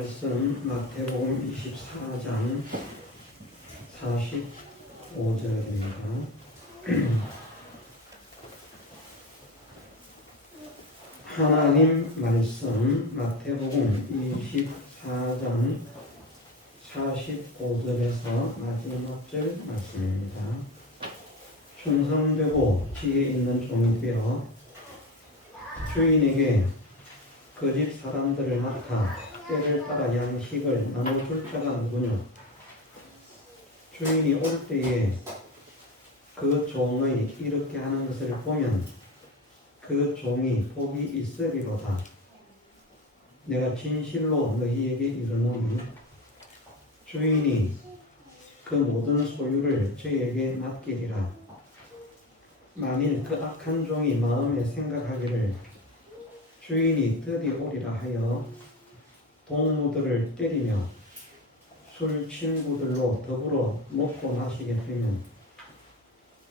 말씀 마태복음 24장 45절입니다. 하나님 말씀 마태복음 24장 45절에서 마지막 절 말씀입니다. 충성되고 지혜 있는 종이 되어 주인에게 그 집 사람들을 맡아 때를 따라 양식을 나눠줄 자가 누구냐? 주인이 올 때에 그 종의 이렇게 하는 것을 보면 그 종이 복이 있으리로다. 내가 진실로 너희에게 이르노니 주인이 그 모든 소유를 저에게 맡기리라. 만일 그 악한 종이 마음에 생각하기를 주인이 드디 오리라 하여 동무들을 때리며 술 친구들로 더불어 먹고 마시게 되면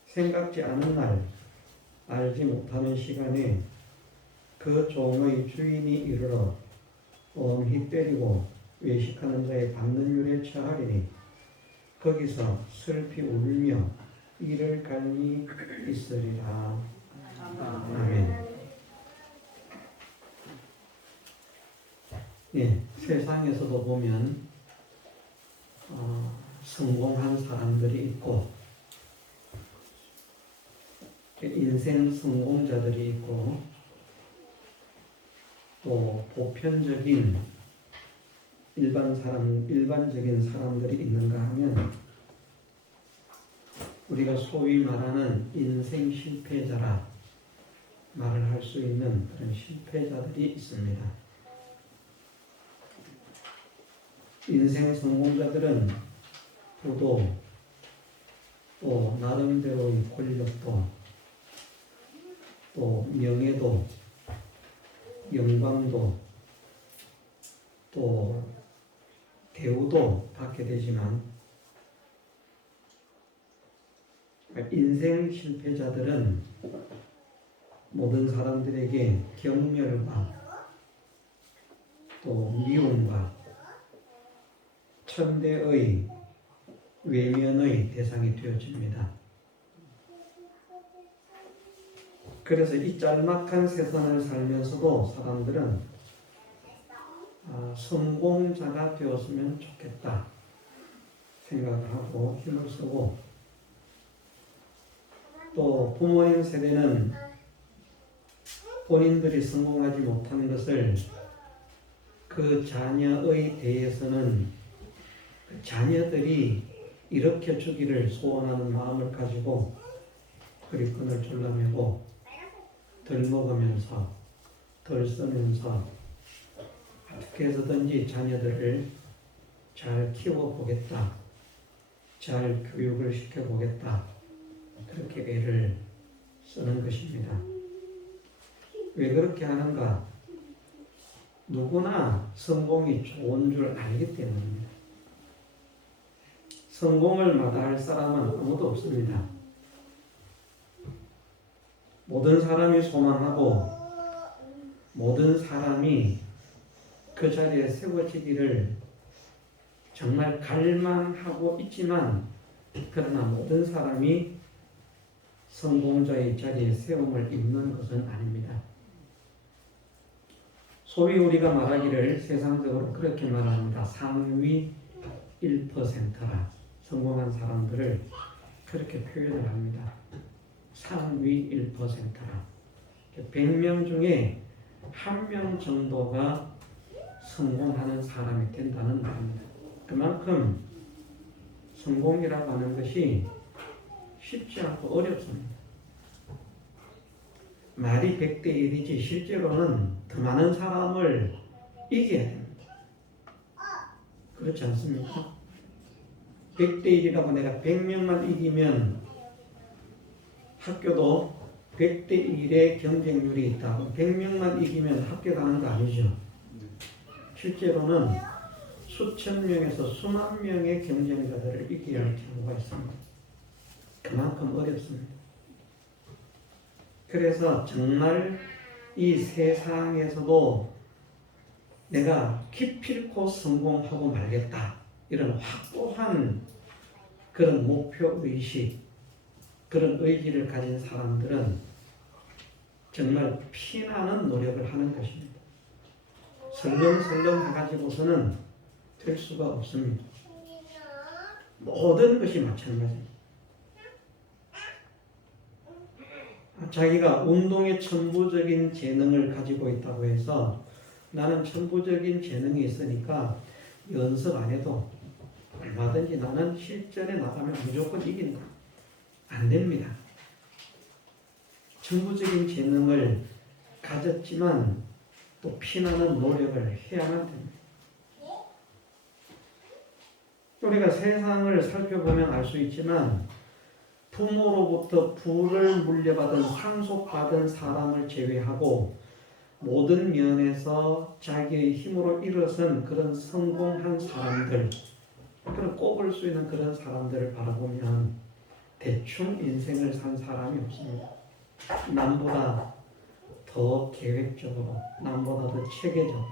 생각지 않은 날 알지 못하는 시간에 그 종의 주인이 이르러 엄히 때리고 외식하는 자의 받는 율에 처하리니 거기서 슬피 울며 이를 갈미 있으리라. 아멘. 예, 세상에서도 보면 성공한 사람들이 있고 인생 성공자들이 있고 또 보편적인 일반적인 사람들이 있는가 하면 우리가 소위 말하는 인생 실패자라 말을 할 수 있는 그런 실패자들이 있습니다. 인생 성공자들은 부도 또 나름대로의 권력도 또 명예도 영광도 또 대우도 받게 되지만 인생 실패자들은 모든 사람들에게 경멸과 또 미움과 천대의 외면의 대상이 되어집니다. 그래서 이 짤막한 세상을 살면서도 사람들은 성공자가 되었으면 좋겠다 생각을 하고 힘을 쓰고 또 부모님 세대는 본인들이 성공하지 못한 것을 그 자녀에 대해서는 자녀들이 일으켜 주기를 소원하는 마음을 가지고 그리끈을 졸라매고 덜 먹으면서 덜 쓰면서 어떻게 해서든지 자녀들을 잘 키워보겠다, 잘 교육을 시켜보겠다, 그렇게 애를 쓰는 것입니다. 왜 그렇게 하는가? 누구나 성공이 좋은 줄 알기 때문입니다. 성공을 마다할 사람은 아무도 없습니다. 모든 사람이 소망하고 모든 사람이 그 자리에 세워지기를 정말 갈망하고 있지만 그러나 모든 사람이 성공자의 자리에 세움을 입는 것은 아닙니다. 소위 우리가 말하기를 세상적으로 그렇게 말합니다. 상위 1%라. 성공한 사람들을 그렇게 표현을 합니다. 상위 1%라. 100명 중에 1명 정도가 성공하는 사람이 된다는 말입니다. 그만큼 성공이라고 하는 것이 쉽지 않고 어렵습니다. 말이 100대 1이지 실제로는 더 많은 사람을 이겨야 됩니다. 그렇지 않습니까? 100대 1이라고 내가 100명만 이기면 학교도 100대 1의 경쟁률이 있다. 100명만 이기면 학교 가는 거 아니죠. 실제로는 수천 명에서 수만 명의 경쟁자들을 이겨야 할 경우가 있습니다. 그만큼 어렵습니다. 그래서 정말 이 세상에서도 내가 기필코 성공하고 말겠다. 이런 확고한 그런 목표의식, 그런 의지를 가진 사람들은 정말 피나는 노력을 하는 것입니다. 설렁설렁 해가지고서는 될 수가 없습니다. 모든 것이 마찬가지입니다. 자기가 운동에 천부적인 재능을 가지고 있다고 해서 나는 천부적인 재능이 있으니까 연습 안 해도 얼마든지 나는 실전에 나가면 무조건 이긴다. 안 됩니다. 천부적인 재능을 가졌지만 또 피나는 노력을 해야만 됩니다. 우리가 세상을 살펴보면 알 수 있지만 부모로부터 부를 물려받은 상속받은 사람을 제외하고 모든 면에서 자기의 힘으로 일어선 그런 성공한 사람들, 그런 꼽을 수 있는 그런 사람들을 바라보면 대충 인생을 산 사람이 없습니다. 남보다 더 계획적으로, 남보다 더 체계적으로,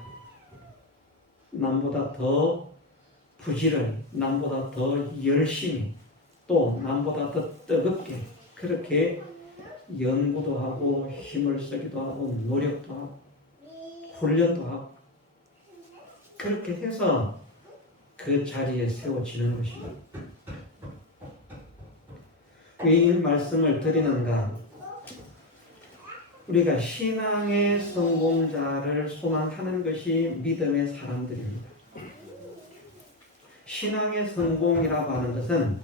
남보다 더 부지런히, 남보다 더 열심히, 또 남보다 더 뜨겁게 그렇게 연구도 하고 힘을 쓰기도 하고 노력도 하고 훈련도 하고 그렇게 해서 그 자리에 세워지는 것입니다. 왜 이 말씀을 드리는가? 우리가 신앙의 성공자를 소망하는 것이 믿음의 사람들입니다. 신앙의 성공이라고 하는 것은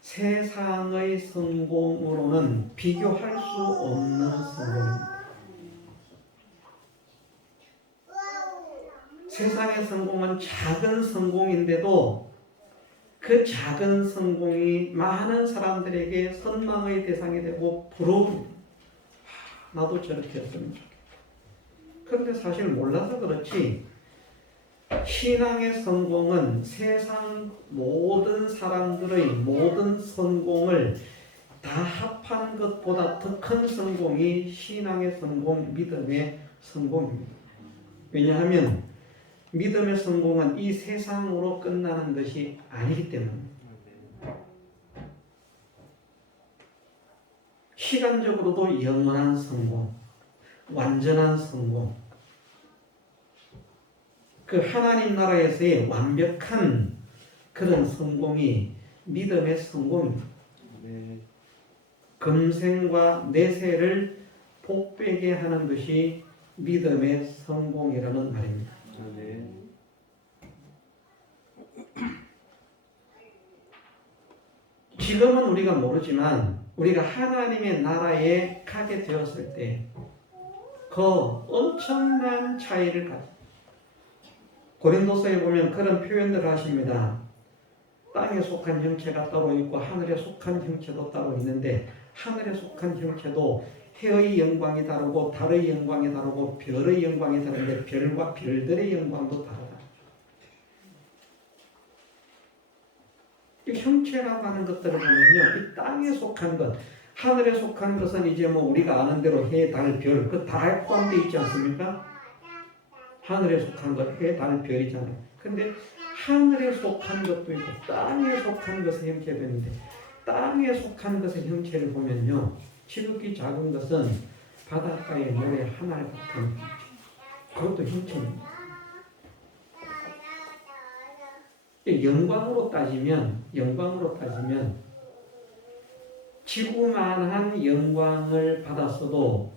세상의 성공으로는 비교할 수 없는 성공입니다. 세상의 성공은 작은 성공인데도 그 작은 성공이 많은 사람들에게 선망의 대상이 되고 부러움입니다. 나도 저렇게 했으면 좋겠다. 그런데 사실 몰라서 그렇지 신앙의 성공은 세상 모든 사람들의 모든 성공을 다 합한 것보다 더 큰 성공이 신앙의 성공, 믿음의 성공입니다. 왜냐하면 믿음의 성공은 이 세상으로 끝나는 것이 아니기 때문입니다. 시간적으로도 영원한 성공, 완전한 성공, 그 하나님 나라에서의 완벽한 그런 성공이 믿음의 성공입니다. 금생과 내세를 복되게 하는 것이 믿음의 성공이라는 말입니다. 지금은 우리가 모르지만 우리가 하나님의 나라에 가게 되었을 때 그 엄청난 차이를 가집니다. 고린도서에 보면 그런 표현들을 하십니다. 땅에 속한 형체가 따로 있고 하늘에 속한 형체도 따로 있는데 하늘에 속한 형체도 해의 영광이 다르고 달의 영광이 다르고 별의 영광이 다른데 별과 별들의 영광도 다르다. 이 형체라고 하는 것들을 보면요, 이 땅에 속한 것, 하늘에 속한 것은 이제 뭐 우리가 아는 대로 해, 달, 별, 그 다 포함되어 있지 않습니까? 하늘에 속한 것, 해, 달, 별이잖아요. 근데 하늘에 속한 것도 있고 땅에 속한 것의 형체도 있는데 땅에 속한 것의 형체를 보면요, 지극히 작은 것은 바닷가의 모래 하나 같은 형체. 그것도 형체입니다. 영광으로 따지면 지구만한 영광을 받았어도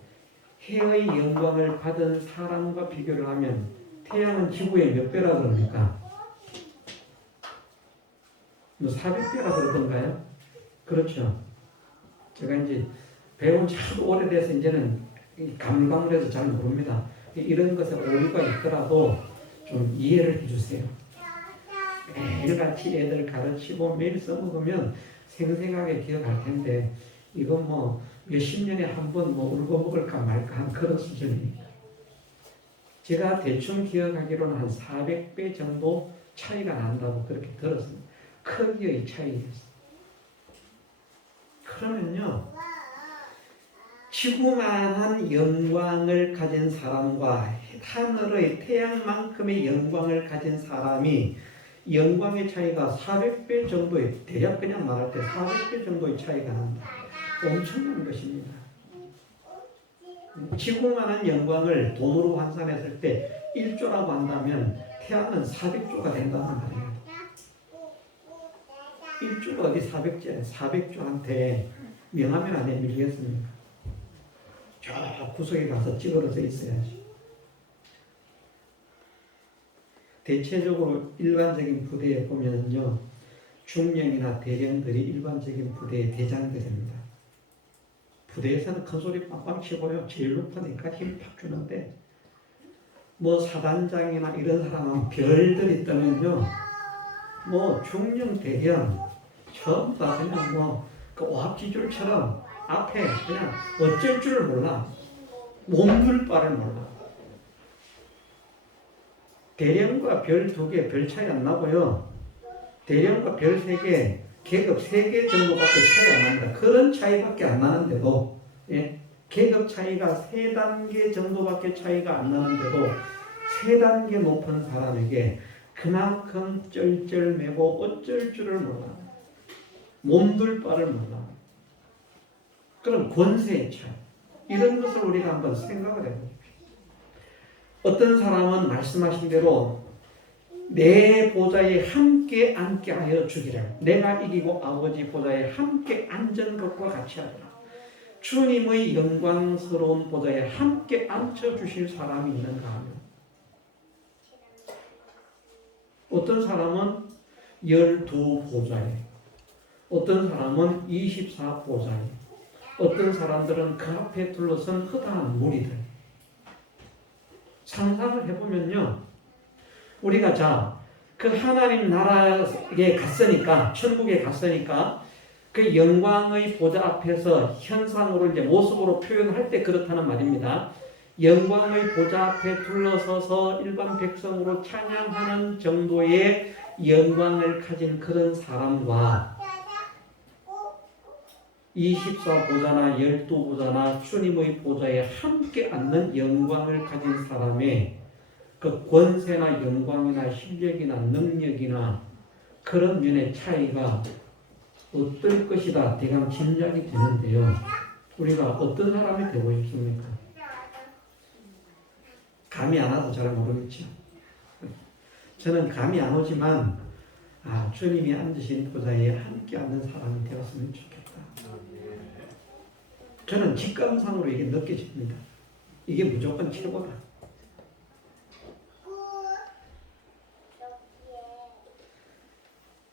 해의 영광을 받은 사람과 비교를 하면 태양은 지구의 몇 배라 그럽니까? 뭐 400배라 그러던가요? 그렇죠. 제가 이제 배운 참 오래돼서 이제는 감각을 해서 잘 모릅니다. 이런 것에 오류가 있더라도 좀 이해를 해주세요. 매일같이 애들 가르치고 매일 써먹으면 생생하게 기억할 텐데 이건 뭐 몇십 년에 한 번 뭐 울고 먹을까 말까 한 그런 수준입니다. 제가 대충 기억하기로는 한 400배 정도 차이가 난다고 그렇게 들었습니다. 크기의 차이였어요. 그러면요, 지구만한 영광을 가진 사람과 하늘의 태양만큼의 영광을 가진 사람이 영광의 차이가 400배 정도의, 대략 그냥 말할 때 400배 정도의 차이가 난다. 엄청난 것입니다. 지구만한 영광을 돈으로 환산했을 때 1조라고 한다면 태양은 400조가 된다는 말이에요. 1조가 어디 400조야. 400조한테 명하면 안에 밀겠습니까? 저 구석에 가서 찌그러져 있어야지. 대체적으로 일반적인 부대에 보면요, 중령이나 대령들이 일반적인 부대의 대장들입니다. 부대에서는 큰 소리 빵빵 치고요, 제일 높으니까 힘 팍 주는데, 뭐 사단장이나 이런 사람은 별들이 뜨면요, 뭐 중령, 대령 전부 다 그냥 뭐그 오합지졸처럼 앞에 그냥 어쩔 줄을 몰라, 몸둘 바를 몰라. 대령과 별 2개 별 차이 안 나고요. 대령과 별 3개, 계급 3개 정도밖에 차이 안 납니다. 그런 차이밖에 안 나는데도, 예? 계급 차이가 3단계 정도밖에 차이가 안 나는데도 3단계 높은 사람에게 그만큼 쩔쩔매고 어쩔 줄을 몰라. 몸둘 바를 몰라. 그럼 권세의 차이. 이런 것을 우리가 한번 생각을 해보십시오. 어떤 사람은 말씀하신 대로 내 보좌에 함께 앉게 하여 주기를, 내가 이기고 아버지 보좌에 함께 앉은 것과 같이 하리라. 주님의 영광스러운 보좌에 함께 앉혀주실 사람이 있는가 하면, 어떤 사람은 12보좌에, 어떤 사람은 24보좌에, 어떤 사람들은 그 앞에 둘러선 허다한 무리들. 상상을 해보면요, 우리가 그 하나님 나라에 갔으니까, 천국에 갔으니까 그 영광의 보좌 앞에서 현상으로 이제 모습으로 표현할 때 그렇다는 말입니다. 영광의 보좌 앞에 둘러서서 일반 백성으로 찬양하는 정도의 영광을 가진 그런 사람과 24보좌나 12보좌나 주님의 보좌에 함께 앉는 영광을 가진 사람의 그 권세나 영광이나 실력이나 능력이나 그런 면의 차이가 어떨 것이다 대강 짐작이 되는데요. 우리가 어떤 사람이 되고 싶습니까? 감이 안 와서 잘 모르겠죠. 저는 감이 안 오지만 주님이 앉으신 보좌에 함께 앉는 사람이 되었으면 좋겠다. 저는 직감상으로 이게 느껴집니다. 이게 무조건 최고다.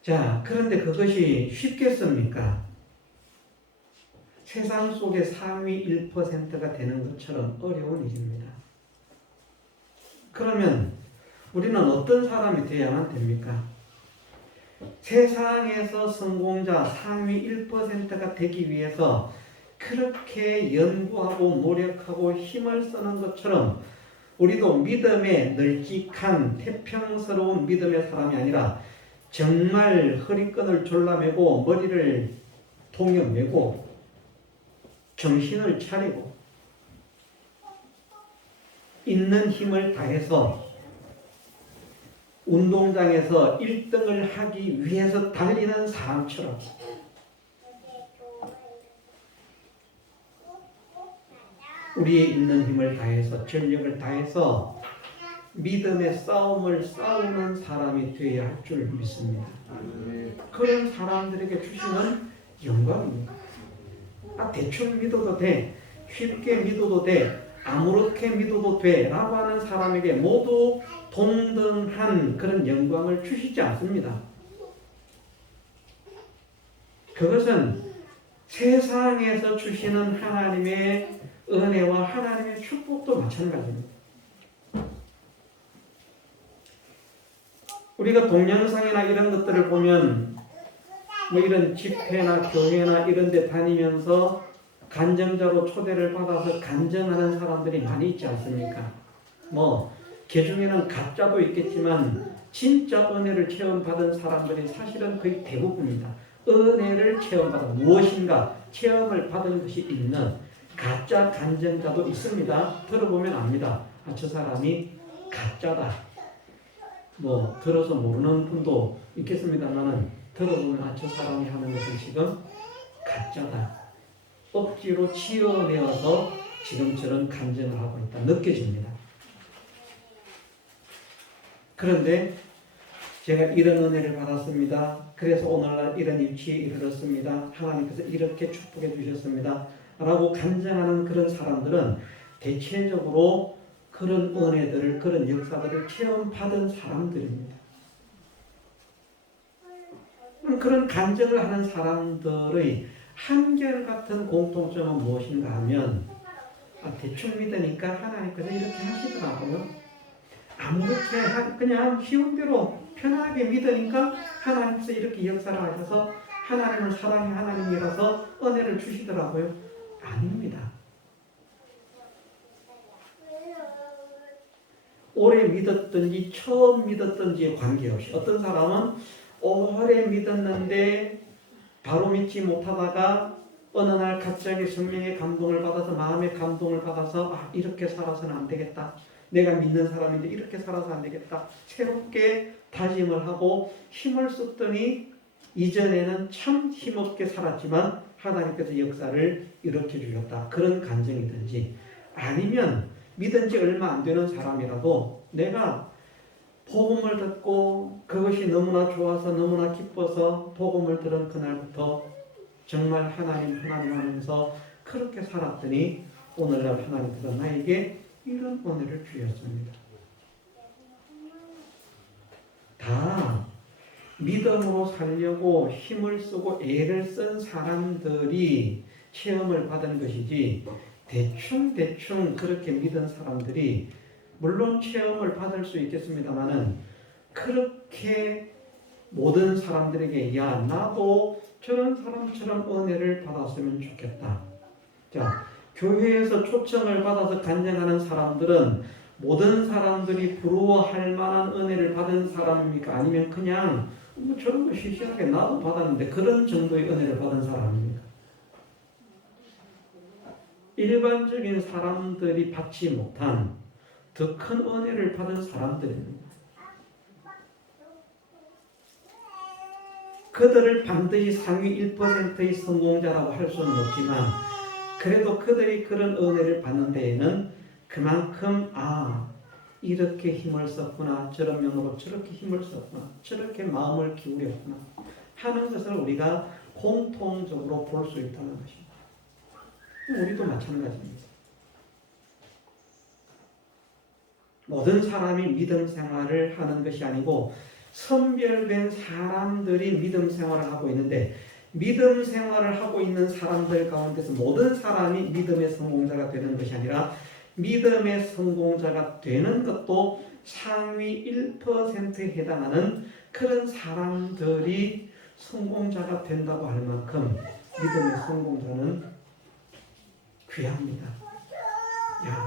자, 그런데 그것이 쉽겠습니까? 세상 속의 상위 1%가 되는 것처럼 어려운 일입니다. 그러면 우리는 어떤 사람이 되어야만 됩니까? 세상에서 성공자 상위 1%가 되기 위해서 그렇게 연구하고 노력하고 힘을 쓰는 것처럼 우리도 믿음의 널찍한 태평스러운 믿음의 사람이 아니라 정말 허리끈을 졸라매고 머리를 동여매고 정신을 차리고 있는 힘을 다해서 운동장에서 1등을 하기 위해서 달리는 사람처럼 우리의 있는 힘을 다해서 전력을 다해서 믿음의 싸움을 싸우는 사람이 되어야 할 줄 믿습니다. 그런 사람들에게 주시는 영광입니다. 대충 믿어도 돼, 쉽게 믿어도 돼, 아무렇게 믿어도 돼 라고 하는 사람에게 모두 동등한 그런 영광을 주시지 않습니다. 그것은 세상에서 주시는 하나님의 은혜와 하나님의 축복도 마찬가지입니다. 우리가 동영상이나 이런 것들을 보면 뭐 이런 집회나 교회나 이런 데 다니면서 간증자로 초대를 받아서 간증하는 사람들이 많이 있지 않습니까? 개중에는 가짜도 있겠지만 진짜 은혜를 체험받은 사람들이 사실은 거의 대부분입니다. 은혜를 체험받은 무엇인가 체험을 받은 것이 있는 가짜 간증자도 있습니다. 들어보면 압니다. 저 사람이 가짜다. 뭐 들어서 모르는 분도 있겠습니다만은 들어보면 저 사람이 하는 것은 지금 가짜다. 억지로 치어내어서 지금 저런 감정을 하고 있다. 느껴집니다. 그런데 제가 이런 은혜를 받았습니다. 그래서 오늘날 이런 위치에 이르렀습니다. 하나님께서 이렇게 축복해 주셨습니다. 라고 간증하는 그런 사람들은 대체적으로 그런 은혜들을, 그런 역사들을 체험받은 사람들입니다. 그런 간증을 하는 사람들의 한결같은 공통점은 무엇인가 하면 대충 믿으니까 하나님께서 이렇게 하시더라고요. 아무렇게 그냥 쉬운 대로 편하게 믿으니까 하나님께서 이렇게 역사를 하셔서 하나님을 사랑의 하나님이라서 은혜를 주시더라고요. 아닙니다. 오래 믿었든지 처음 믿었든지에 관계없이 어떤 사람은 오래 믿었는데 바로 믿지 못하다가 어느 날 갑자기 성령의 감동을 받아서 마음의 감동을 받아서 이렇게 살아서는 안 되겠다. 내가 믿는 사람인데 이렇게 살아서 안 되겠다. 새롭게 다짐을 하고 힘을 썼더니 이전에는 참 힘없게 살았지만 하나님께서 역사를 일으켜 주셨다. 그런 간증이든지 아니면 믿은 지 얼마 안 되는 사람이라도 내가 복음을 듣고 그것이 너무나 좋아서 너무나 기뻐서 복음을 들은 그날부터 정말 하나님 하면서 그렇게 살았더니 오늘날 하나님께서 나에게 이런 은혜를 주셨습니다. 다 믿음으로 살려고 힘을 쓰고 애를 쓴 사람들이 체험을 받은 것이지 대충 그렇게 믿은 사람들이 물론 체험을 받을 수 있겠습니다만은 그렇게 모든 사람들에게 나도 저런 사람처럼 은혜를 받았으면 좋겠다. 자, 교회에서 초청을 받아서 간증하는 사람들은 모든 사람들이 부러워할 만한 은혜를 받은 사람입니까? 아니면 그냥 저런 거 시시하게 나도 받았는데 그런 정도의 은혜를 받은 사람입니까? 일반적인 사람들이 받지 못한 더 큰 은혜를 받은 사람들입니다. 그들을 반드시 상위 1%의 성공자라고 할 수는 없지만 그래도 그들이 그런 은혜를 받는 데에는 그만큼 이렇게 힘을 썼구나, 저런 면으로 저렇게 힘을 썼구나, 저렇게 마음을 기울였구나 하는 것을 우리가 공통적으로 볼 수 있다는 것입니다. 우리도 마찬가지입니다. 모든 사람이 믿음 생활을 하는 것이 아니고 선별된 사람들이 믿음 생활을 하고 있는데 믿음 생활을 하고 있는 사람들 가운데서 모든 사람이 믿음의 성공자가 되는 것이 아니라 믿음의 성공자가 되는 것도 상위 1%에 해당하는 그런 사람들이 성공자가 된다고 할 만큼 믿음의 성공자는 귀합니다.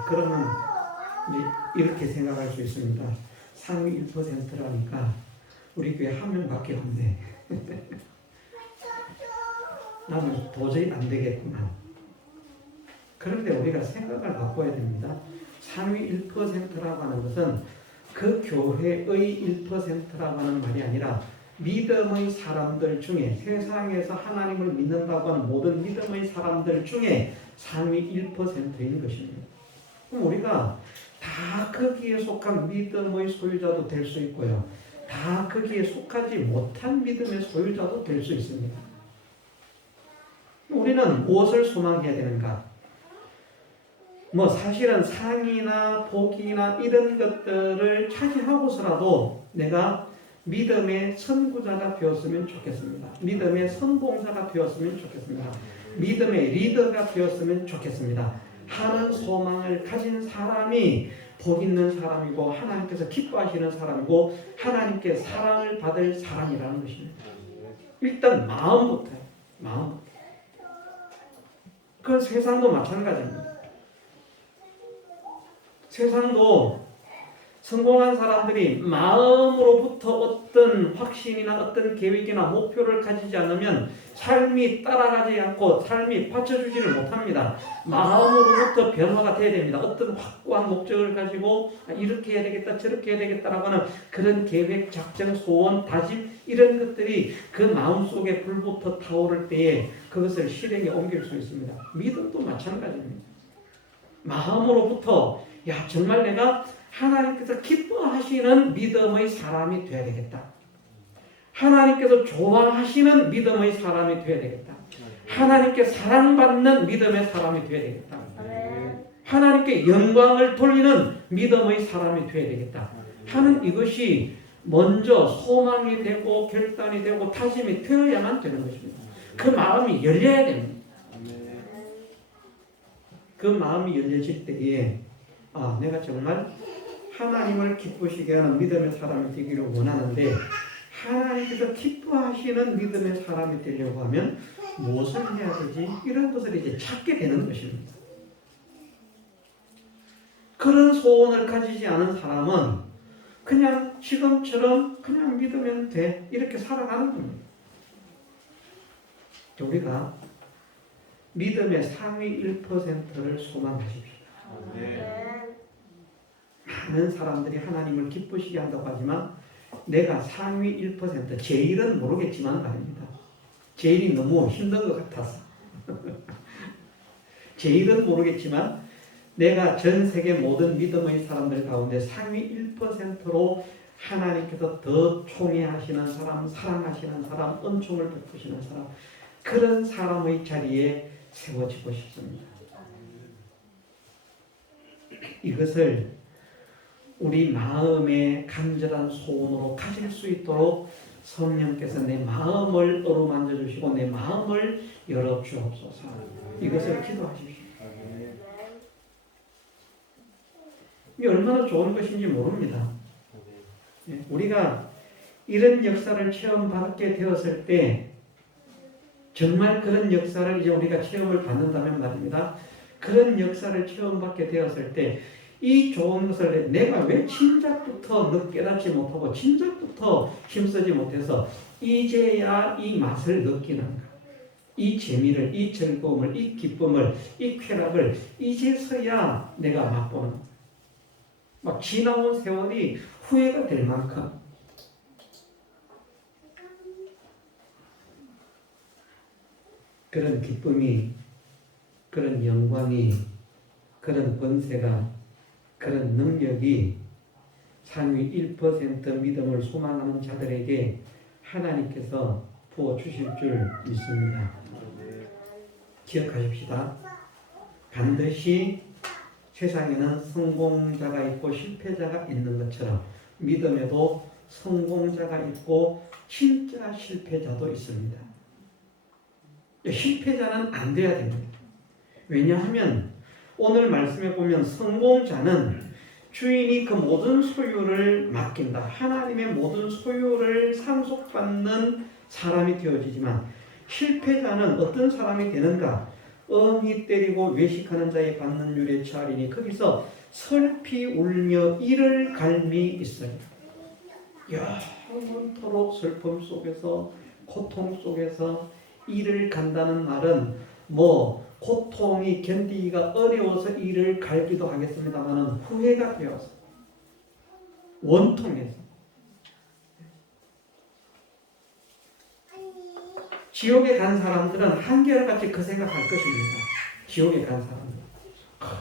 그러면 이렇게 생각할 수 있습니다. 상위 1%라니까 우리 교회 한 명밖에 없네. 나는 도저히 안 되겠구나. 그런데 우리가 생각을 바꿔야 됩니다. 상위 1%라고 하는 것은 그 교회의 1%라고 하는 말이 아니라 믿음의 사람들 중에 세상에서 하나님을 믿는다고 하는 모든 믿음의 사람들 중에 상위 1%인 것입니다. 그럼 우리가 다 거기에 속한 믿음의 소유자도 될 수 있고요. 다 거기에 속하지 못한 믿음의 소유자도 될 수 있습니다. 우리는 무엇을 소망해야 되는가? 사실은 상이나 복이나 이런 것들을 차지하고서라도 내가 믿음의 선구자가 되었으면 좋겠습니다. 믿음의 선봉자가 되었으면 좋겠습니다. 믿음의 리더가 되었으면 좋겠습니다. 하는 소망을 가진 사람이 복 있는 사람이고 하나님께서 기뻐하시는 사람이고 하나님께 사랑을 받을 사람이라는 것입니다. 일단 마음부터요. 그건 세상도 마찬가지입니다. 세상도 성공한 사람들이 마음으로부터 어떤 확신이나 어떤 계획이나 목표를 가지지 않으면 삶이 따라가지 않고 삶이 받쳐주지를 못합니다. 마음으로부터 변화가 돼야 됩니다. 어떤 확고한 목적을 가지고 이렇게 해야 되겠다 저렇게 해야 되겠다라고 하는 그런 계획, 작정, 소원, 다짐 이런 것들이 그 마음속에 불부터 타오를 때에 그것을 실행에 옮길 수 있습니다. 믿음도 마찬가지입니다. 마음으로부터 야 정말 내가 하나님께서 기뻐하시는 믿음의 사람이 되어야 되겠다. 하나님께서 좋아하시는 믿음의 사람이 되어야 되겠다. 하나님께 사랑받는 믿음의 사람이 되어야 되겠다. 하나님께 영광을 돌리는 믿음의 사람이 되어야 되겠다 하는 이것이 먼저 소망이 되고 결단이 되고 다짐이 되어야만 되는 것입니다. 그 마음이 열려야 됩니다. 그 마음이 열려질 때에 내가 정말 하나님을 기쁘시게 하는 믿음의 사람이 되기를 원하는데 하나님께서 기뻐하시는 믿음의 사람이 되려고 하면 무엇을 해야 되지? 이런 것을 이제 찾게 되는 것입니다. 그런 소원을 가지지 않은 사람은 그냥 지금처럼 그냥 믿으면 돼 이렇게 살아가는 겁니다. 우리가 믿음의 상위 1%를 소망하십시오. 많은 사람들이 하나님을 기쁘시게 한다고 하지만 내가 상위 1% 제일은 모르겠지만 말입니다. 제일이 너무 힘든 것 같아서 제일은 모르겠지만 내가 전 세계 모든 믿음의 사람들 가운데 상위 1%로 하나님께서 더 총애하시는 사람, 사랑하시는 사람, 은총을 베푸시는 사람 그런 사람의 자리에 세워지고 싶습니다. 이것을 우리 마음의 간절한 소원으로 가질 수 있도록 성령께서 내 마음을 어루만져 주시고 내 마음을 열어 주옵소서. 이것을 기도하십시오. 이게 얼마나 좋은 것인지 모릅니다. 우리가 이런 역사를 체험받게 되었을 때 정말 그런 역사를 이제 우리가 체험을 받는다면 말입니다. 그런 역사를 체험받게 되었을 때 이 좋은 것을 내가 왜 진작부터 깨닫지 못하고 진작부터 힘쓰지 못해서 이제야 이 맛을 느끼는가? 이 재미를, 이 즐거움을, 이 기쁨을, 이 쾌락을 이제서야 내가 맛보는 거야. 막 지나온 세월이 후회가 될 만큼 그런 기쁨이, 그런 영광이, 그런 권세가, 그런 능력이 상위 1% 믿음을 소망하는 자들에게 하나님께서 부어주실 줄 믿습니다. 기억하십시다. 반드시 세상에는 성공자가 있고 실패자가 있는 것처럼 믿음에도 성공자가 있고 진짜 실패자도 있습니다. 실패자는 안 돼야 됩니다. 왜냐하면 오늘 말씀에 보면 성공자는 주인이 그 모든 소유를 맡긴다. 하나님의 모든 소유를 상속받는 사람이 되어지지만 실패자는 어떤 사람이 되는가? 엄히 때리고 외식하는 자의 받는 율에 처하리니 거기서 슬피 울며 이를 갈미 있어요. 영원토록 슬픔 속에서 고통 속에서 이를 간다는 말은 고통이 견디기가 어려워서 이를 갈기도 하겠습니다만 후회가 되어서 원통해서 지옥에 간 사람들은 한결같이 그 생각할 것입니다. 지옥에 간 사람들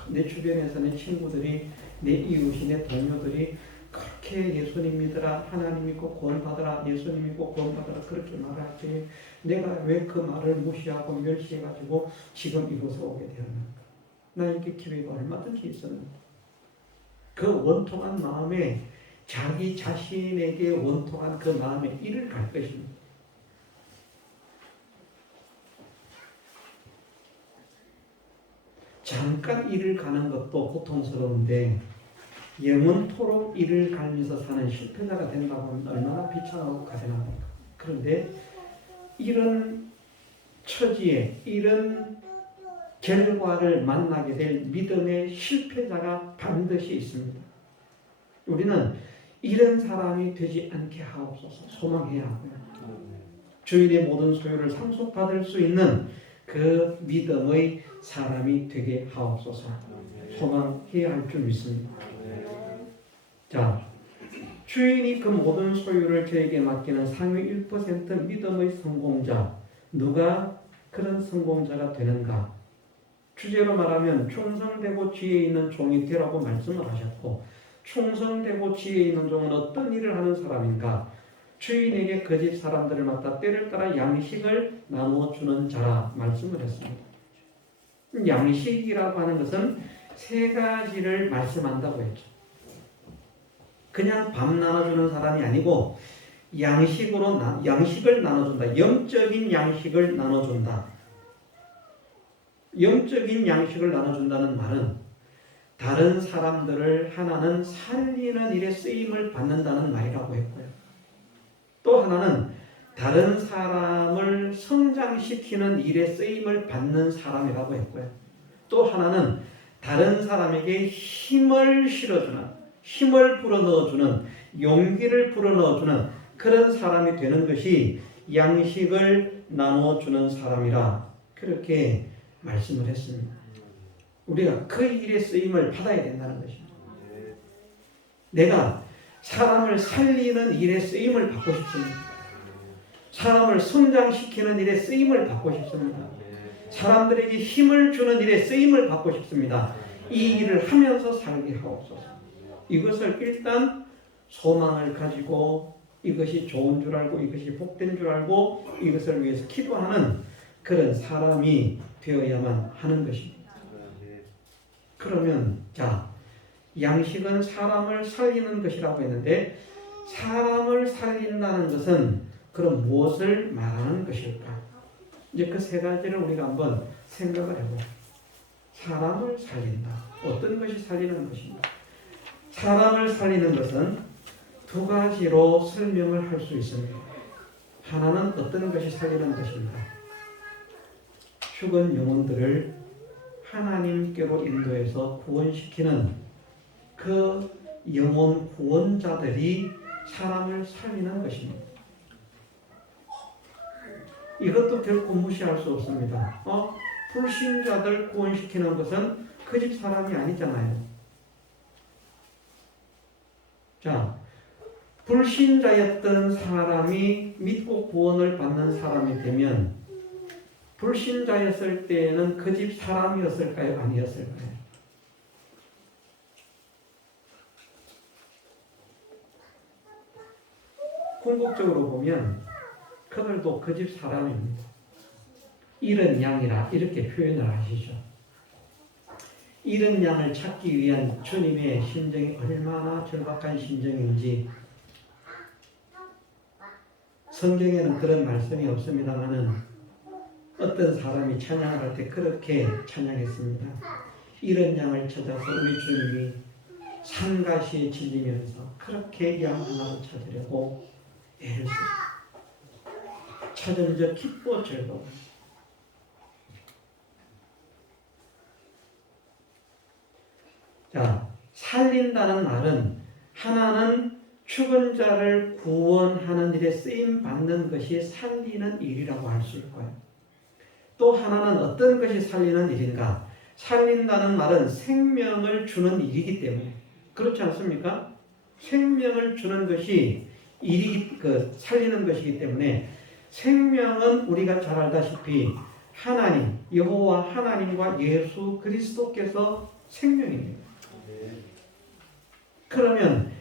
내 주변에서 내 친구들이 내 이웃이 내 동료들이 그렇게 예수님 믿으라 하나님 믿고 구원받으라 예수님 믿고 구원받으라 그렇게 말할 때 내가 왜 그 말을 무시하고 멸시해가지고 지금 이곳에 오게 되었는가. 나에게 기회가 얼마든지 있었는데 그 원통한 마음에 자기 자신에게 원통한 그 마음에 이를 갈 것입니다. 잠깐 이를 가는 것도 고통스러운데 영원토록 이를 갈면서 사는 실패자가 된다고 하면 얼마나 비참하고 가련합니까? 그런데 이런 처지에 이런 결과를 만나게 될 믿음의 실패자가 반드시 있습니다. 우리는 이런 사람이 되지 않게 하옵소서 소망해야 하고요. 주인의 모든 소유를 상속받을 수 있는 그 믿음의 사람이 되게 하옵소서 소망해야 할 줄 믿습니다. 자, 주인이 그 모든 소유를 저에게 맡기는 상위 1% 믿음의 성공자, 누가 그런 성공자가 되는가? 주제로 말하면 충성되고 지혜 있는 종이 되라고 말씀을 하셨고, 충성되고 지혜 있는 종은 어떤 일을 하는 사람인가? 주인에게 그 집 사람들을 맡아 때를 따라 양식을 나누어 주는 자라 말씀을 했습니다. 양식이라고 하는 것은 세 가지를 말씀한다고 했죠. 그냥 밥 나눠주는 사람이 아니고 양식을 나눠준다. 영적인 양식을 나눠준다. 영적인 양식을 나눠준다는 말은 다른 사람들을 하나는 살리는 일에 쓰임을 받는다는 말이라고 했고요. 또 하나는 다른 사람을 성장시키는 일에 쓰임을 받는 사람이라고 했고요. 또 하나는 다른 사람에게 힘을 실어주는, 힘을 불어넣어주는, 용기를 불어넣어주는 그런 사람이 되는 것이 양식을 나눠주는 사람이라 그렇게 말씀을 했습니다. 우리가 그 일에 쓰임을 받아야 된다는 것입니다. 내가 사람을 살리는 일에 쓰임을 받고 싶습니다. 사람을 성장시키는 일에 쓰임을 받고 싶습니다. 사람들에게 힘을 주는 일에 쓰임을 받고 싶습니다. 이 일을 하면서 살게 하옵소서. 이것을 일단 소망을 가지고 이것이 좋은 줄 알고 이것이 복된 줄 알고 이것을 위해서 기도하는 그런 사람이 되어야만 하는 것입니다. 그러면 자, 양식은 사람을 살리는 것이라고 했는데 사람을 살린다는 것은 그럼 무엇을 말하는 것일까? 이제 그 세 가지를 우리가 한번 생각을 해보자. 사람을 살린다. 어떤 것이 살리는 것입니다. 사람을 살리는 것은 두 가지로 설명을 할 수 있습니다. 하나는 어떤 것이 살리는 것입니다. 죽은 영혼들을 하나님께로 인도해서 구원시키는 그 영혼 구원자들이 사람을 살리는 것입니다. 이것도 결코 무시할 수 없습니다. 불신자들 구원시키는 것은 그 집 사람이 아니잖아요. 자, 불신자였던 사람이 믿고 구원을 받는 사람이 되면 불신자였을 때에는 그 집 사람이었을까요? 아니었을까요? 궁극적으로 보면 그들도 그 집 사람입니다. 잃은 양이라 이렇게 표현을 하시죠. 잃은 양을 찾기 위한 주님의 심정이 얼마나 절박한 심정인지 성경에는 그런 말씀이 없습니다만은 어떤 사람이 찬양을 할 때 그렇게 찬양했습니다. 잃은 양을 찾아서 우리 주님이 산가시에 질리면서 그렇게 양 하나를 찾으려고 애를 쓰고 찾은 저 기뻐 즐거워. 자, 살린다는 말은 하나는 죽은 자를 구원하는 일에 쓰임 받는 것이 살리는 일이라고 할 수 있고요. 또 하나는 어떤 것이 살리는 일인가? 살린다는 말은 생명을 주는 일이기 때문에 그렇지 않습니까? 생명을 주는 것이 살리는 것이기 때문에 생명은 우리가 잘 알다시피 하나님, 여호와 하나님과 예수 그리스도께서 생명입니다. 그러면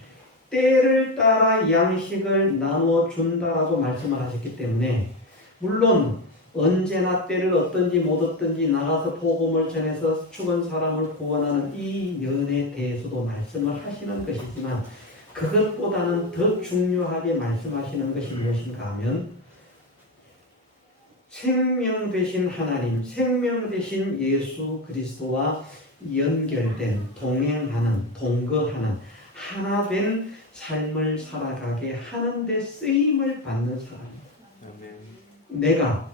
때를 따라 양식을 나누어 준다라고 말씀을 하셨기 때문에 물론 언제나 때를 얻든지 못 얻든지 나가서 복음을 전해서 죽은 사람을 구원하는 이 연에 대해서도 말씀을 하시는 것이지만 그것보다는 더 중요하게 말씀하시는 것이 무엇인가 하면 생명 되신 하나님, 생명 되신 예수 그리스도와 연결된 동행하는, 동거하는 하나 된 삶을 살아가게 하는 데 쓰임을 받는 사람입니다. 내가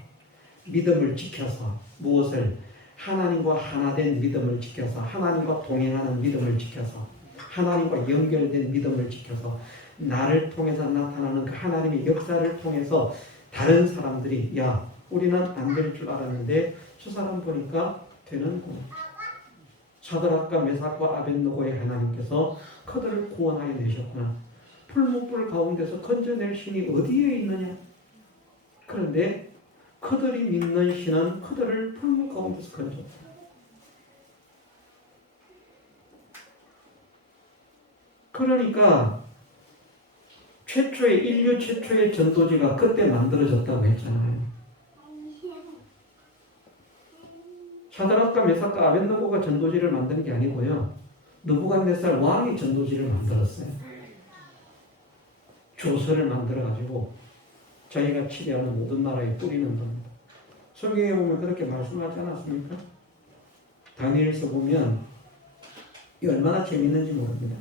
믿음을 지켜서 무엇을 하나님과 하나 된 믿음을 지켜서 하나님과 동행하는 믿음을 지켜서 하나님과 연결된 믿음을 지켜서 나를 통해서 나타나는 그 하나님의 역사를 통해서 다른 사람들이 야 우리는 안 될 줄 알았는데 저 사람 보니까 되는구나. 사드락과 메삭과 아벳느고의 하나님께서 그들을 구원하여 내셨구나. 풀무불 가운데서 건져낼 신이 어디에 있느냐? 그런데 그들이 믿는 신은 그들을 풀무 가운데서 건졌다. 그러니까 인류 최초의 전도지가 그때 만들어졌다고 했잖아요. 사드락과 메삭과 아벳느고가 전도지를 만드는 게 아니고요. 느부갓네살 왕이 전도지를 만들었어요. 조서를 만들어가지고 자기가 치려하는 모든 나라에 뿌리는 겁니다. 성경에 보면 그렇게 말씀하지 않았습니까? 다니엘서 보면 이 얼마나 재밌는지 모릅니다.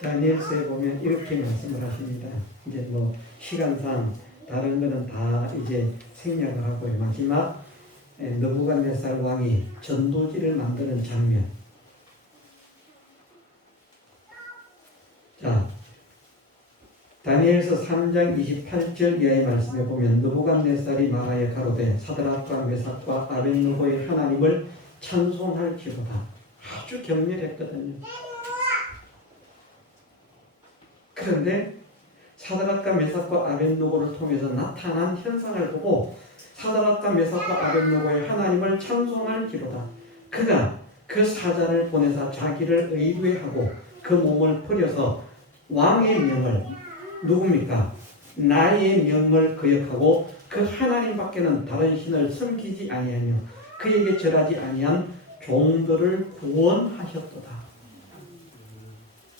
다니엘서에 보면 이렇게 말씀을 하십니다. 이제 뭐 시간상 다른 거는 다 이제 생략을 하고요. 마지막 느부갓네살 왕이 전도지를 만드는 장면. 자, 다니엘서 3장 28절 이하의 말씀에 보면 느부갓네살이 말하여 가로되 사드락과 메삭과 아벳느고의 하나님을 찬송할지로다. 아주 격렬했거든요. 그런데 사드락과 메삭과 아벳느고를 통해서 나타난 현상을 보고 사드락과 메삭과 아벳느고의 하나님을 찬송할지로다. 그가 그 사자를 보내사 자기를 의뢰하고 그 몸을 버려서 왕의 명을 누굽니까? 나의 명을 거역하고 그 하나님밖에는 다른 신을 섬기지 아니하며 그에게 절하지 아니한 종들을 구원하셨도다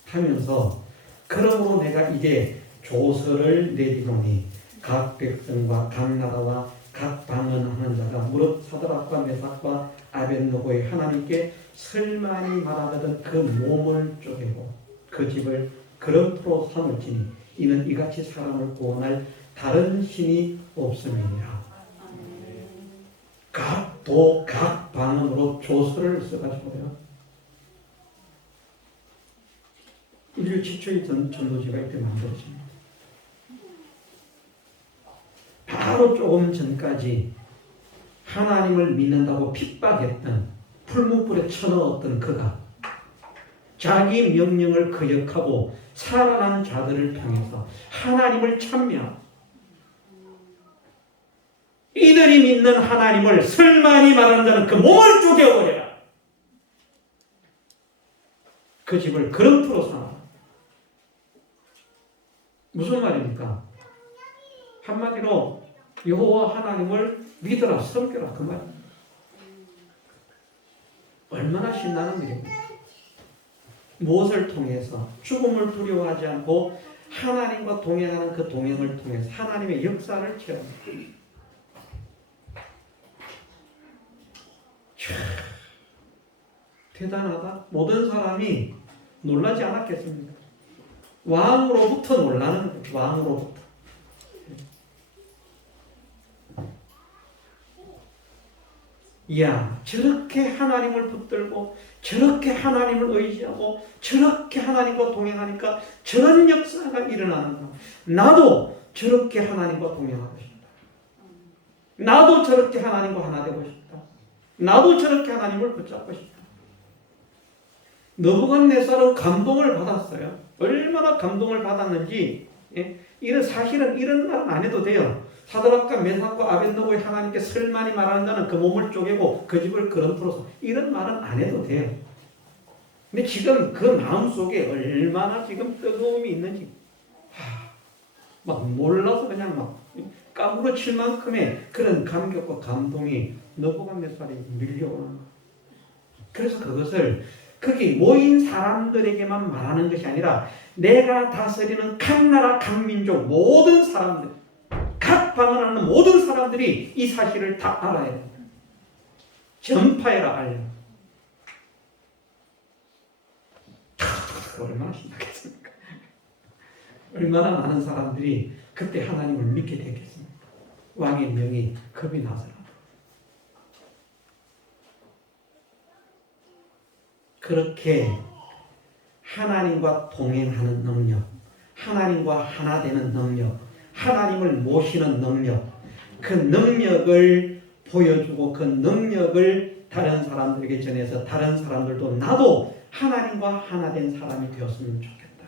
하면서 그러므로 내가 이제 조서를 내리노니 각 백성과 각 나라와 각 방언하는 자가 무릇 사드락과 메삭과 아벳느고의 하나님께 설만이 말하거든 그 몸을 쪼개고 그 집을 그런토로 삼을지니 이는 이같이 사람을 구원할 다른 신이 없음이니라. 각 도 각 방언으로 조서를 써가지고요. 인류 최초의 전도지가 이때 만들어집니다. 바로 조금 전까지 하나님을 믿는다고 핍박했던 풀무불에 쳐넣었던 그가 자기 명령을 거역하고 살아난 자들을 통해서 하나님을 찬미하고 이들이 믿는 하나님을 설만이 말하는 자는 그 몸을 쪼개버려라. 그 집을 그릇으로 삼아. 무슨 말입니까? 한마디로 여호와 하나님을 믿어라, 섬겨라 그 말. 얼마나 신나는 일입니까? 무엇을 통해서? 죽음을 두려워하지 않고 하나님과 동행하는 그 동행을 통해서 하나님의 역사를 체험합니다. 대단하다. 모든 사람이 놀라지 않았겠습니까? 왕으로부터 놀라는 거예요. 왕으로부터. 이야, 저렇게 하나님을 붙들고 저렇게 하나님을 의지하고 저렇게 하나님과 동행하니까 저런 역사가 일어나는구나. 나도 저렇게 하나님과 동행하고 싶다. 나도 저렇게 하나님과 하나 되고 싶다. 나도 저렇게 하나님을 붙잡고 싶다. 느부갓네살은 감동을 받았어요. 얼마나 감동을 받았는지, 사실은 이런 말은 안 해도 돼요. 사드락과 메삭과 아벳느고의 하나님께 설만이 말하는 자는 그 몸을 쪼개고 그 집을 그런토로 이런 말은 안 해도 돼요. 근데 지금 그 마음속에 얼마나 지금 뜨거움이 있는지 막 몰라서 그냥 막 까무러칠 만큼의 그런 감격과 감동이 느부갓네살이 밀려오는 거예요. 그래서 그것을 거기 모인 사람들에게만 말하는 것이 아니라 내가 다스리는 각 나라 각 민족 모든 사람들 각 방언하는 모든 사람들이 이 사실을 다 알아야 됩니다. 전파해라 알려. 얼마나 신나겠습니까? 얼마나 많은 사람들이 그때 하나님을 믿게 됐겠습니까? 왕의 명이 겁이 나서라. 그렇게 하나님과 동행하는 능력, 하나님과 하나 되는 능력, 하나님을 모시는 능력, 그 능력을 보여주고 그 능력을 다른 사람들에게 전해서 다른 사람들도 나도 하나님과 하나 된 사람이 되었으면 좋겠다.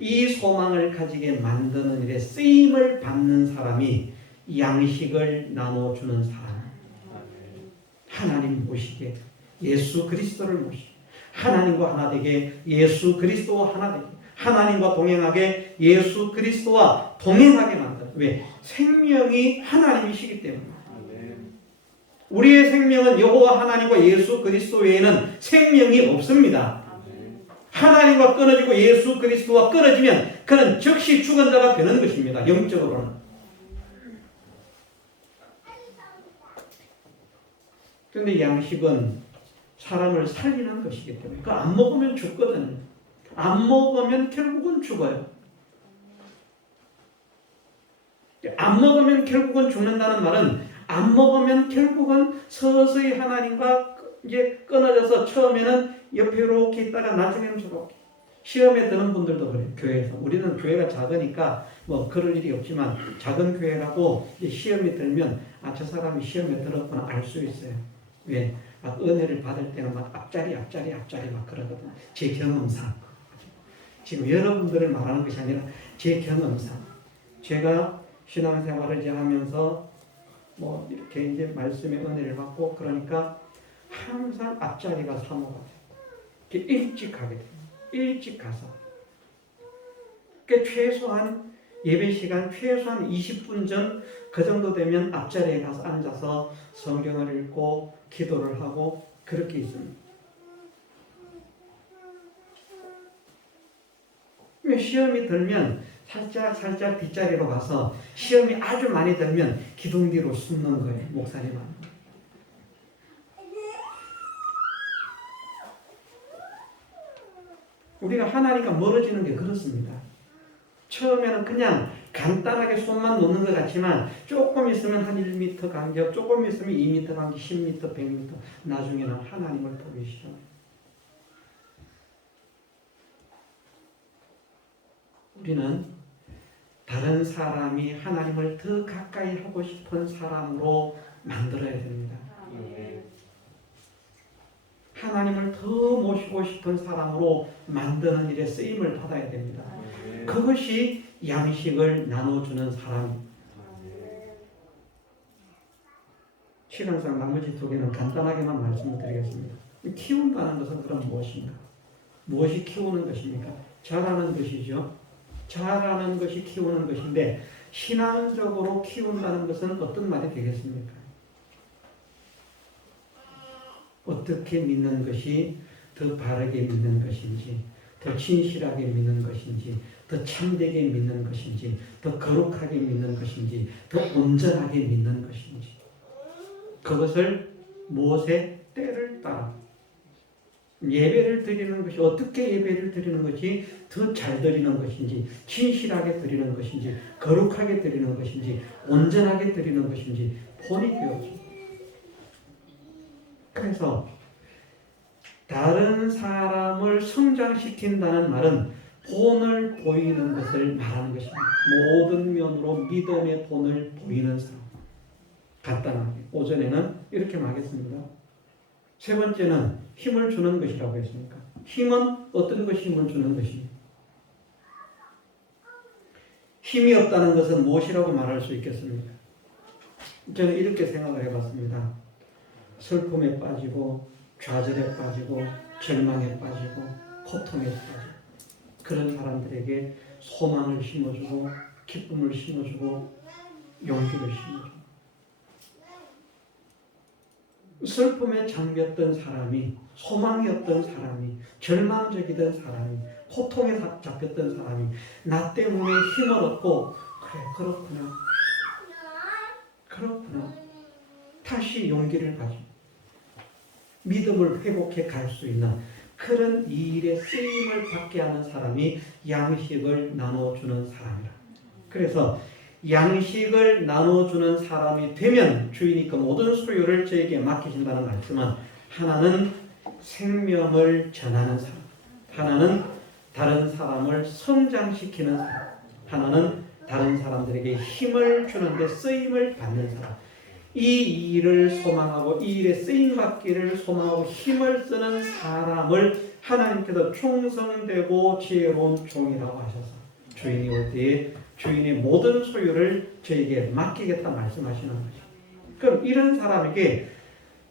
이 소망을 가지게 만드는 일에 쓰임을 받는 사람이 양식을 나눠주는 사람. 하나님 모시게, 예수 그리스도를 모시게, 하나님과 하나 되게, 예수 그리스도와 하나 되게, 하나님과 동행하게, 예수 그리스도와 동행하게 만드는. 왜? 생명이 하나님이시기 때문에. 우리의 생명은 여호와 하나님과 예수 그리스도 외에는 생명이 없습니다. 하나님과 끊어지고 예수 그리스도와 끊어지면 그는 즉시 죽은 자가 되는 것입니다. 영적으로는. 그런데 양식은 사람을 살리는 것이기 때문에 그 안 먹으면 죽거든요. 안 먹으면 결국은 죽어요. 안 먹으면 결국은 죽는다는 말은 안 먹으면 결국은 서서히 하나님과 이제 끊어져서 처음에는 옆에 이렇게 있다가 나중에는 저렇게. 시험에 드는 분들도 그래요. 교회에서. 우리는 교회가 작으니까 뭐 그럴 일이 없지만 작은 교회라고 이제 시험이 들면 저 사람이 시험에 들었구나 알 수 있어요. 왜? 막 은혜를 받을 때는 막 앞자리 막 그러거든. 제 경험상. 지금 여러분들을 말하는 것이 아니라 제 경험상. 제가 신앙생활을 이제 하면서 뭐 이렇게 이제 말씀의 은혜를 받고 그러니까 항상 앞자리가 사모가 돼요. 일찍 가게 돼요. 일찍 가서. 그러니까 최소한 예배 시간 최소한 20분 전 그 정도 되면 앞자리에 가서 앉아서 성경을 읽고 기도를 하고 그렇게 있습니다. 시험이 들면 살짝 뒷자리로 가서 시험이 아주 많이 들면 기둥 뒤로 숨는 거예요. 목사님은. 우리가 하나님과 멀어지는 게 그렇습니다. 처음에는 그냥 간단하게 손만 놓는 것 같지만 조금 있으면 한 1m 간격, 조금 있으면 2m 간격, 10m, 100m 나중에는 하나님을 보기 시작해요. 우리는 다른 사람이 하나님을 더 가까이 하고 싶은 사람으로 만들어야 됩니다. 하나님을 더 모시고 싶은 사람으로 만드는 일에 쓰임을 받아야 됩니다. 그것이 양식을 나눠주는 사람. 시간상 나머지 두 개는 간단하게만 말씀을 드리겠습니다. 키운다는 것은 그럼 무엇인가? 무엇이 키우는 것입니까? 자라는 것이죠. 자라는 것이 키우는 것인데 신앙적으로 키운다는 것은 어떤 말이 되겠습니까? 어떻게 믿는 것이 더 바르게 믿는 것인지, 더 진실하게 믿는 것인지, 더 참되게 믿는 것인지, 더 거룩하게 믿는 것인지, 더 온전하게 믿는 것인지. 그것을 무엇에 때를 따라 예배를 드리는 것이 어떻게 예배를 드리는 것이 더 잘 드리는 것인지, 진실하게 드리는 것인지, 거룩하게 드리는 것인지, 온전하게 드리는 것인지 본이 되어집니다. 그래서 다른 사람을 성장시킨다는 말은 본을 보이는 것을 말하는 것입니다. 모든 면으로 믿음의 본을 보이는 사람. 간단하게 오전에는 이렇게 말하겠습니다. 세 번째는 힘을 주는 것이라고 했습니까? 힘은 어떤 것이 힘을 주는 것입니까? 힘이 없다는 것은 무엇이라고 말할 수 있겠습니까? 저는 이렇게 생각을 해봤습니다. 슬픔에 빠지고 좌절에 빠지고 절망에 빠지고 고통에 빠지고 그런 사람들에게 소망을 심어주고 기쁨을 심어주고 용기를 심어주고 슬픔에 잠겼던 사람이 소망이 없던 사람이 절망적이던 사람이 고통에 잡혔던 사람이 나 때문에 힘을 얻고 그래 그렇구나 다시 용기를 가지고 믿음을 회복해 갈 수 있는 그런 이 일에 쓰임을 받게 하는 사람이 양식을 나눠주는 사람이라. 그래서 양식을 나눠주는 사람이 되면 주인이 그 모든 소유를 저에게 맡기신다는 말씀은 하나는 생명을 전하는 사람, 하나는 다른 사람을 성장시키는 사람, 하나는 다른 사람들에게 힘을 주는데 쓰임을 받는 사람. 이 일을 소망하고 이 일에 쓰임받기를 소망하고 힘을 쓰는 사람을 하나님께서 충성되고 지혜로운 종이라고 하셔서 주인이 올 때에 주인의 모든 소유를 저에게 맡기겠다 말씀하시는 거죠. 그럼 이런 사람에게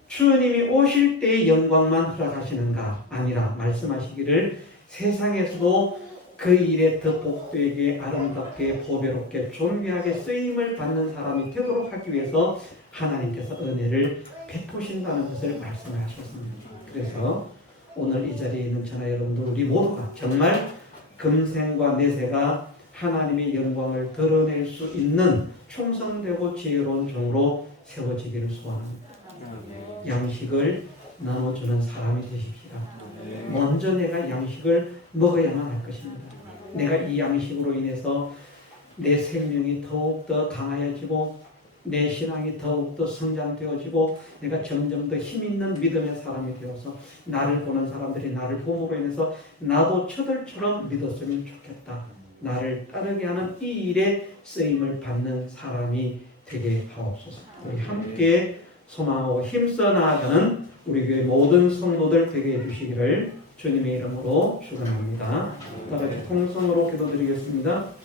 주님이 오실 때의 영광만 허락하시는가? 아니라 말씀하시기를 세상에서도 그 일에 더 복되게 아름답게 보배롭게 존귀하게 쓰임을 받는 사람이 되도록 하기 위해서 하나님께서 은혜를 베푸신다는 것을 말씀하셨습니다. 그래서 오늘 이 자리에 있는 저나 여러분들 우리 모두가 정말 금생과 내세가 하나님의 영광을 드러낼 수 있는 충성되고 지혜로운 종으로 세워지기를 소원합니다. 양식을 나눠주는 사람이 되십시다. 먼저 내가 양식을 먹어야만 할 것입니다. 내가 이 양식으로 인해서 내 생명이 더욱더 강하여지고 내 신앙이 더욱더 성장되어지고 내가 점점 더 힘있는 믿음의 사람이 되어서 나를 보는 사람들이 나를 봄으로 인해서 나도 저들처럼 믿었으면 좋겠다. 나를 따르게 하는 이 일에 쓰임을 받는 사람이 되게 하옵소서. 우리 함께 소망하고 힘써 나아가는 우리 교회 모든 성도들 되게 해주시기를 주님의 이름으로 축원합니다. 다 같이 통성으로 기도드리겠습니다.